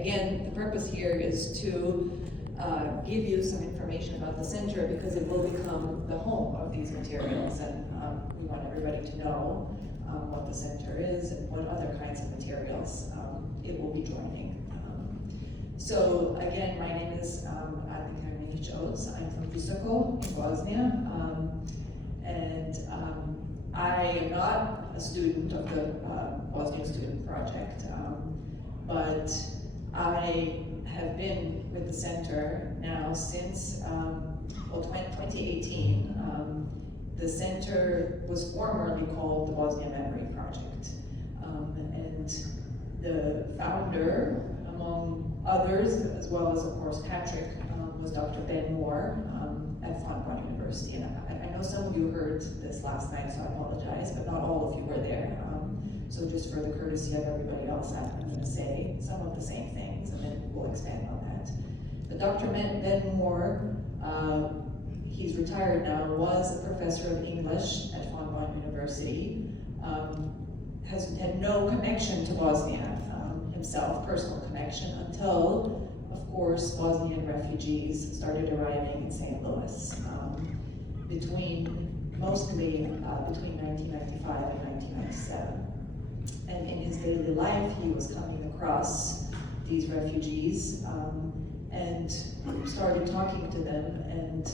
Again, the purpose here is to give you some information about the center because it will become the home of these materials, and we want everybody to know what the center is and what other kinds of materials it will be joining. So again, my name is Adna Karamehic-Oates. I'm from Visoko in Bosnia, and I am not a student of the Bosnian Student Project, but I have been with the center now since 2018. The center was formerly called the Bosnian Memory Project, and the founder, among others, as well as of course Patrick, was Dr. Ben Moore at Fontbonne University. And I know some of you heard this last night, so I apologize, but not all of you were there. So just for the courtesy of everybody else, I'm going to say some of the same things, and then we'll expand on that. But Dr. Ben Moore, he's retired now, was a professor of English at Fontbonne University, has had no connection to Bosnia himself, personal connection, until, of course, Bosnian refugees started arriving in St. Louis mostly between 1995 and 1997. And in his daily life, he was coming across these refugees and started talking to them. And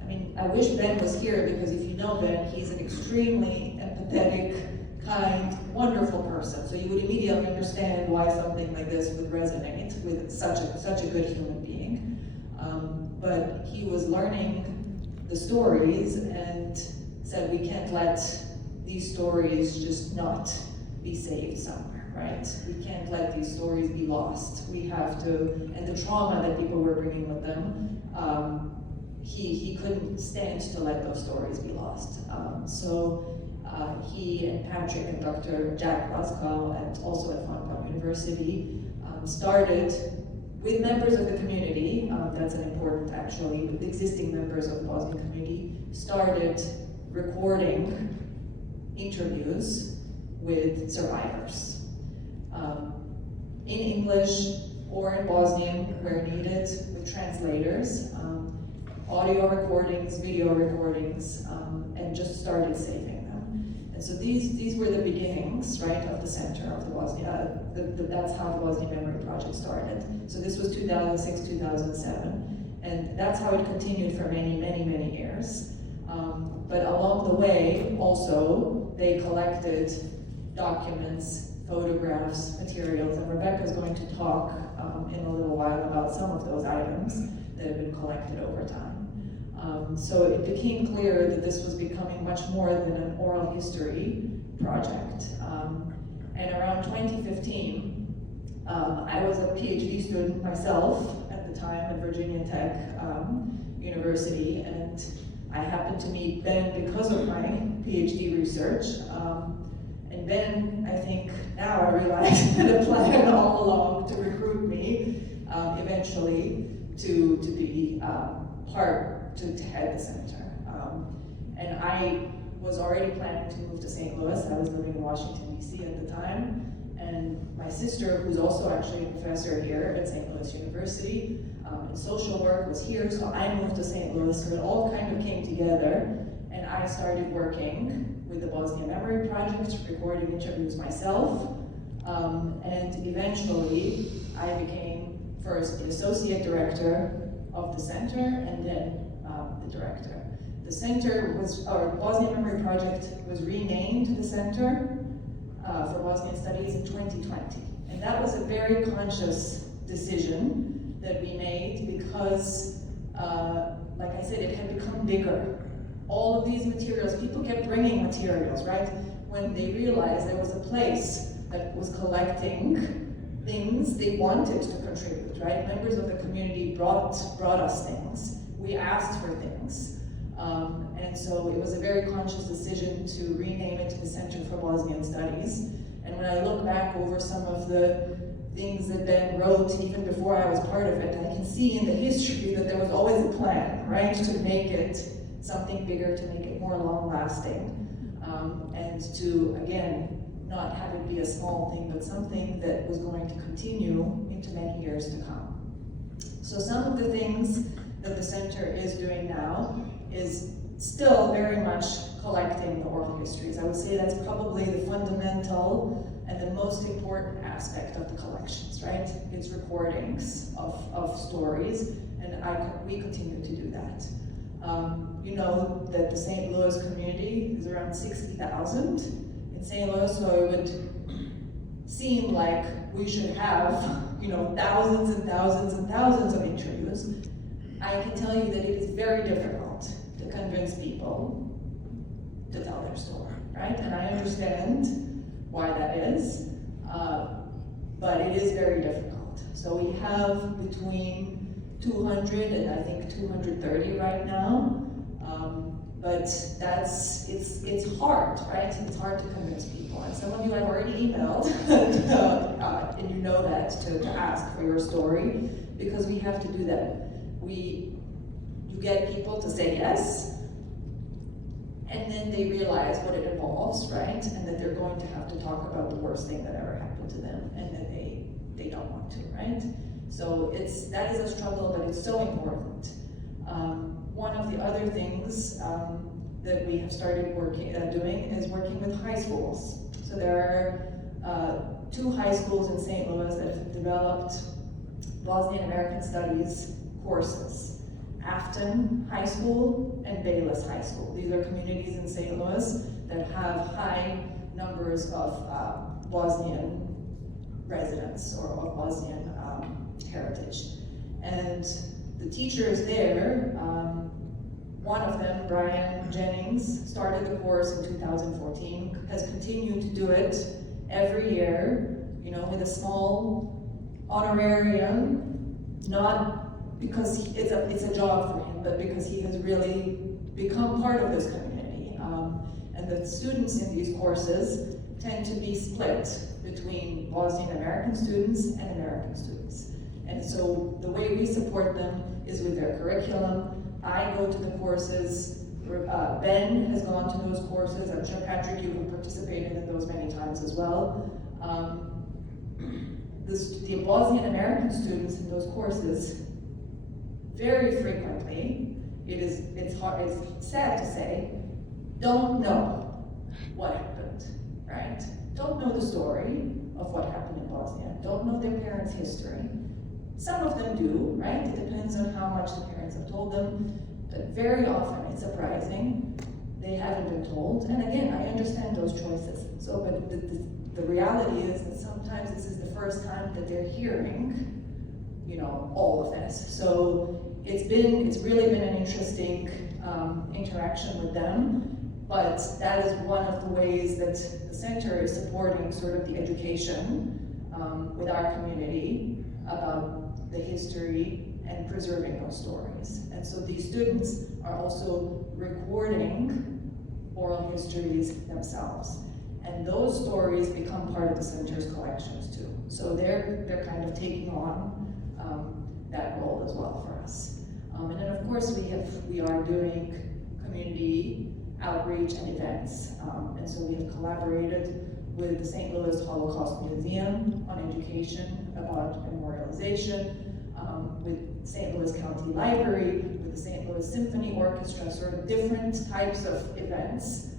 I mean, I wish Ben was here, because if you know Ben, he's an extremely empathetic, kind, wonderful person. So you would immediately understand why something like this would resonate with such a good human being. But he was learning the stories and said, we can't let these stories just not be saved somewhere, right? We can't let these stories be lost. We have to, and the trauma that people were bringing with them, he couldn't stand to let those stories be lost. So he and Patrick and Dr. Jack Roscoe, and also at Fontbonne University, started with members of the community, that's an important actually, with existing members of the Bosnian community, started recording interviews with survivors in English or in Bosnian where needed, with translators, audio recordings, video recordings, and just started saving them. And so these were the beginnings, right, of the center of the Bosnia. That's how the Bosnian Memory Project started. So this was 2006, 2007, and that's how it continued for many, many, many years. But along the way, also, they collected documents, photographs, materials, and Rebecca's going to talk in a little while about some of those items that have been collected over time. So it became clear that this was becoming much more than an oral history project. And around 2015, I was a PhD student myself at the time at Virginia Tech University, and I happened to meet Ben because of my PhD research. And Ben, I think now I realize, had a plan all along to recruit me eventually to be to head the center. And I was already planning to move to St. Louis. I was living in Washington, D.C. at the time. And my sister, who's also actually a professor here at St. Louis University, in social work, was here, so I moved to St. Louis. So it all kind of came together, and I started working with the Bosnian Memory Project, recording interviews myself, and eventually I became first the associate director of the center, and then the director. The center was, our Bosnian Memory Project was renamed the Center for Bosnian Studies in 2020. And that was a very conscious decision that we made because, like I said, it had become bigger. All of these materials, people kept bringing materials, right? When they realized there was a place that was collecting things they wanted to contribute, right? Members of the community brought us things. We asked for things. And so it was a very conscious decision to rename it the Center for Bosnian Studies. And when I look back over some of the things that Ben wrote even before I was part of it, I can see in the history that there was always a plan, right? To make it something bigger, to make it more long-lasting, and to, again, not have it be a small thing, but something that was going to continue into many years years to come. So some of the things that the center is doing now is still very much collecting the oral histories. I would say that's probably the fundamental and the most important aspect of the collections, right? It's recordings of stories, and we continue to do that. You know that the St. Louis community is around 60,000 in St. Louis, so it would seem like we should have, you know, thousands and thousands and thousands of interviews. I can tell you that it is very difficult to convince people to tell their story, right? And I understand why that is, but it is very difficult. So we have between 200 and I think 230 right now, but it's hard, right? It's hard to convince people. And some of you I've already emailed, and you know that, to ask for your story, because we have to do that. You get people to say yes, and then they realize what it involves, right? And that they're going to have to talk about the worst thing that ever happened to them, and that they don't want to, right? So that is a struggle, but it's so important. One of the other things that we have started doing is working with high schools. So there are 2 high schools in St. Louis that have developed Bosnian American Studies courses. Afton High School and Bayless High School. These are communities in St. Louis that have high numbers of Bosnian residents or of Bosnian heritage. And the teachers there, one of them, Brian Jennings, started the course in 2014, has continued to do it every year, you know, with a small honorarium, not because it's a job for him, but because he has really become part of this community. And the students in these courses tend to be split between Bosnian American students and American students. And so the way we support them is with their curriculum. I go to the courses, Ben has gone to those courses, I'm sure Patrick, you have participated in those many times as well. The Bosnian American students in those courses, very frequently, it's sad to say, don't know what happened, right? Don't know the story of what happened in Bosnia, don't know their parents' history. Some of them do, right? It depends on how much the parents have told them, but very often, it's surprising, they haven't been told. And again, I understand those choices. So, but the reality is that sometimes this is the first time that they're hearing, you know, all of this. So it's really been an interesting interaction with them. But that is one of the ways that the center is supporting sort of the education with our community about the history and preserving those stories. And so these students are also recording oral histories themselves. And those stories become part of the center's collections too. So they're kind of taking on that role as well for us. And then of course we are doing community outreach and events. And so we have collaborated with the St. Louis Holocaust Museum on education about memorialization, with St. Louis County Library, with the St. Louis Symphony Orchestra, sort of different types of events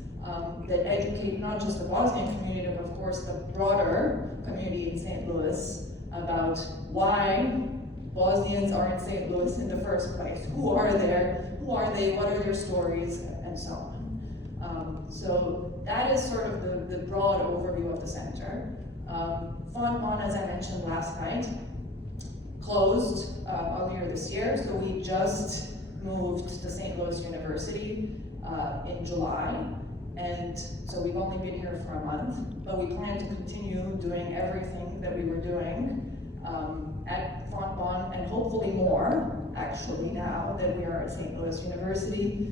that educate not just the Bosnian community, but of course the broader community in St. Louis about why Bosnians are in St. Louis in the first place. Who are they, what are their stories, and so on. So that is sort of the broad overview of the center. Font, as I mentioned last night, closed earlier this year, so we just moved to St. Louis University in July, and so we've only been here for a month, but we plan to continue doing everything that we were doing at Fontbonne, and hopefully more, actually, now that we are at St. Louis University,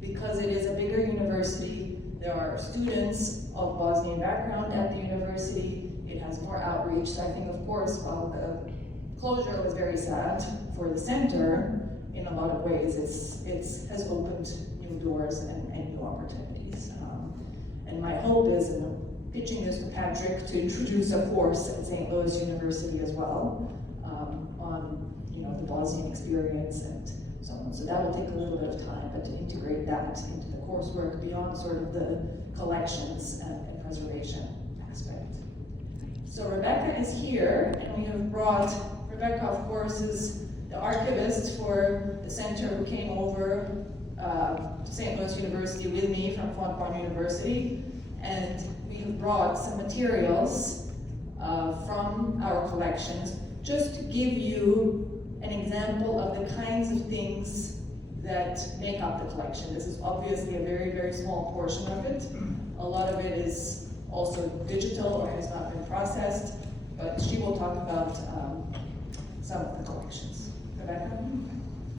because it is a bigger university. There are students of Bosnian background at the university. It has more outreach, so I think, of course, while the closure was very sad for the center, in a lot of ways, it has opened new doors and new opportunities. And my hope is, and I'm pitching this to Patrick, to introduce a course at St. Louis University as well, Bosnian experience and so on. So that will take a little bit of time, but to integrate that into the coursework beyond sort of the collections and preservation aspect. So Rebecca is here, and we have brought, Rebecca of course is the archivist for the center who came over to St. Louis University with me from Fontbonne University, and we have brought some materials from our collections just to give you an example of the kinds of things that make up the collection. This is obviously a very, very small portion of it. A lot of it is also digital or has not been processed, but she will talk about some of the collections. Rebecca?